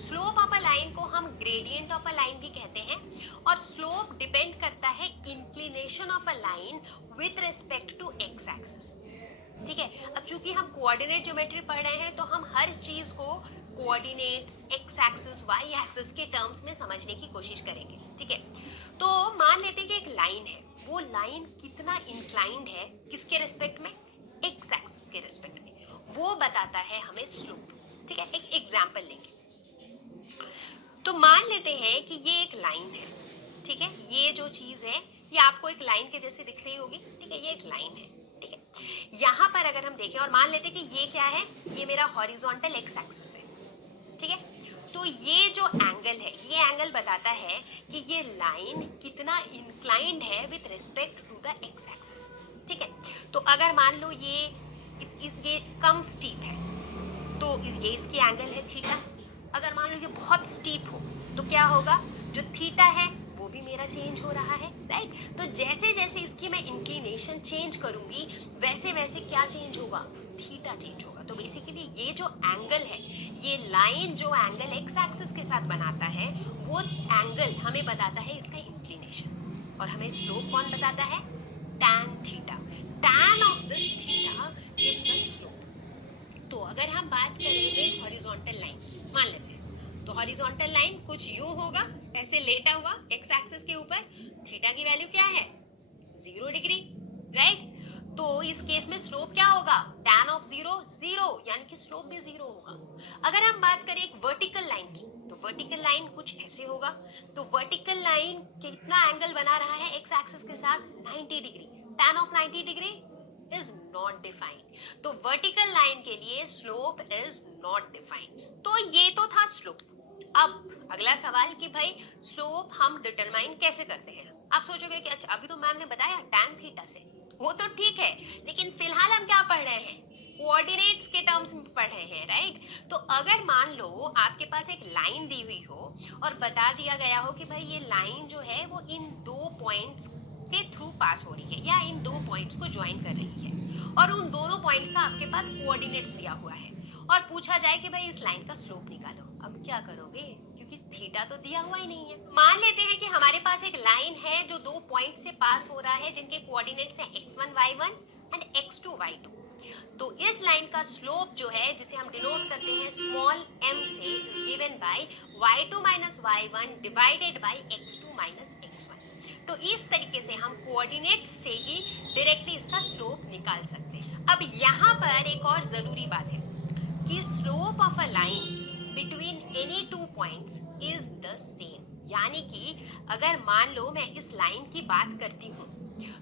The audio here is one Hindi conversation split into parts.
स्लोप ऑफ अ लाइन को हम ग्रेडियंट ऑफ अ लाइन भी कहते हैं और स्लोप डिपेंड करता है inclination of a line with respect to X axis. ठीक है, अब चूंकि हम कोऑर्डिनेट ज्योमेट्री पढ़ रहे हैं तो हम हर चीज को coordinates, X axis, Y axis के टर्म्स में समझने की कोशिश करेंगे। ठीक है, तो मान लेते हैं कि एक लाइन है, वो लाइन कितना इंक्लाइंड है किसके रिस्पेक्ट में, एक्स एक्सिस के रिस्पेक्ट में, वो बताता है हमें स्लोप। ठीक है, एक एग्जांपल लेंगे। तो मान लेते हैं कि ये एक लाइन है। ठीक है, ये जो चीज है ये आपको एक लाइन के जैसे दिख रही होगी। ठीक है, ये एक लाइन है। ठीक है, यहाँ पर अगर हम देखें और मान लेते हैं कि ये क्या है, ये मेरा हॉरिजॉन्टल एक्स एक्सिस है। ठीक है, तो ये जो एंगल है, ये एंगल बताता है कि ये लाइन कितना इंक्लाइंड है with respect to the X axis. ठीक है, तो अगर मान लो ये कम स्टीप है तो ये इसकी एंगल है थीटा। अगर मान लो ये बहुत स्टीप हो तो क्या होगा, जो थीटा है वो भी मेरा चेंज हो रहा है, राइट। तो जैसे जैसे इसकी मैं इंक्लिनेशन चेंज करूंगी वैसे वैसे क्या चेंज होगा, थीटा चेंज होगा। तो बेसिकली ये जो एंगल है, ये लाइन जो एंगल एक्स एक्सिस के साथ बनाता है वो एंगल हमें बताता है इसका इंक्लिनेशन। और हमें स्लोप कौन बताता है, tan theta. tan of this theta gives us slope. तो अगर हम बात करेंगे हॉरिजॉन्टल लाइन, मान लेते हैं तो हॉरिजॉन्टल लाइन कुछ यूं होगा, ऐसे लेटा हुआ एक्स एक्सिस के ऊपर। थीटा की वैल्यू क्या है, 0 डिग्री, राइट। तो इस केस में स्लोप क्या होगा, tan ऑफ 0 यानी कि स्लोप भी 0 होगा। अगर हम बात करें एक वर्टिकल लाइन की, तो वर्टिकल लाइन कुछ ऐसे होगा। तो वर्टिकल लाइन कितना एंगल बना रहा है एक्स एक्सिस के साथ, 90 degree. tan of 90 degree is not defined. तो वर्टिकल लाइन के लिए स्लोप इज नॉट डिफाइंड। तो ये तो था स्लोप। अब अगला सवाल कि भाई स्लोप हम डिटरमाइन कैसे करते हैं। आप सोचोगे कि अच्छा अभी तो मैम ने बताया tan थीटा से, वो तो ठीक है, लेकिन फिलहाल हम क्या पढ़ रहे हैं, कोऑर्डिनेट्स के टर्म्स में पढ़ रहे हैं, राइट। तो अगर मान लो आपके पास एक लाइन दी हुई हो और बता दिया गया हो कि भाई ये लाइन जो है वो इन दो पॉइंट्स के थ्रू पास हो रही है या इन दो पॉइंट्स को ज्वाइन कर रही है और उन दोनों पॉइंट्स का आपके पास कोऑर्डिनेट्स दिया हुआ है और पूछा जाए कि भाई इस लाइन का स्लोप निकालो, अब क्या करोगे, क्योंकि थीटा तो दिया हुआ ही नहीं है। मान लेते हैं कि हमारे पास एक लाइन है जो दो पॉइंट से पास हो रहा है जिनके कोऑर्डिनेट्स हैं x1 y1 and x2 y2। तो इस लाइन का स्लोप जो है जिसे हम डिनोट करते हैं स्मॉल m से, is given by y2 minus y1 divided by x2 minus x1। तो इस तरीके से हम कोऑर्डिनेट से ही डायरेक्टली इसका स्लोप निकाल सकते हैं। अब यहाँ पर एक और जरूरी बात है कि slope of a line between any two points is the same. यानी कि अगर मान लो मैं इस लाइन की बात करती हूँ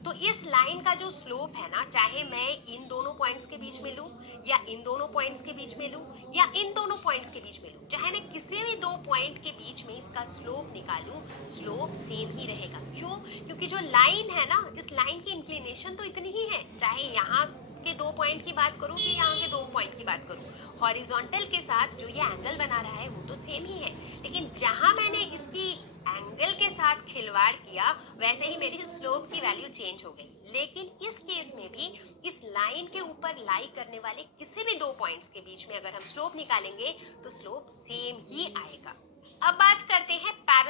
तो इस लाइन का जो स्लोप है ना, चाहे मैं इन दोनों पॉइंट्स के बीच में लूं या इन दोनों पॉइंट्स के बीच में लूं या इन दोनों पॉइंट्स के बीच में लूं, चाहे मैं किसी भी दो पॉइंट के बीच में इसका स्लोप निकालूं, स्लोप सेम ही रहेगा। क्यों, क्योंकि जो लाइन है ना, इस लाइन की इंक्लिनेशन तो इतनी ही है, चाहे यहाँ के दो पॉइंट की बात करूं कि यहाँ के दो पॉइंट की बात करूं। हॉरिजॉन्टल के साथ जो ये एंगल बना रहा है वो तो सेम ही है, लेकिन जहां मैंने इसकी एंगल के साथ खिलवाड़ किया वैसे ही मेरी स्लोप की वैल्यू चेंज हो गई। लेकिन इस केस में भी इस लाइन के ऊपर लाई करने वाले किसी भी दो पॉइंट्स के बीच में अगर हम स्लोप निकालेंगे तो स्लोप सेम ही आएगा। अब बात करते हैं पैरेलल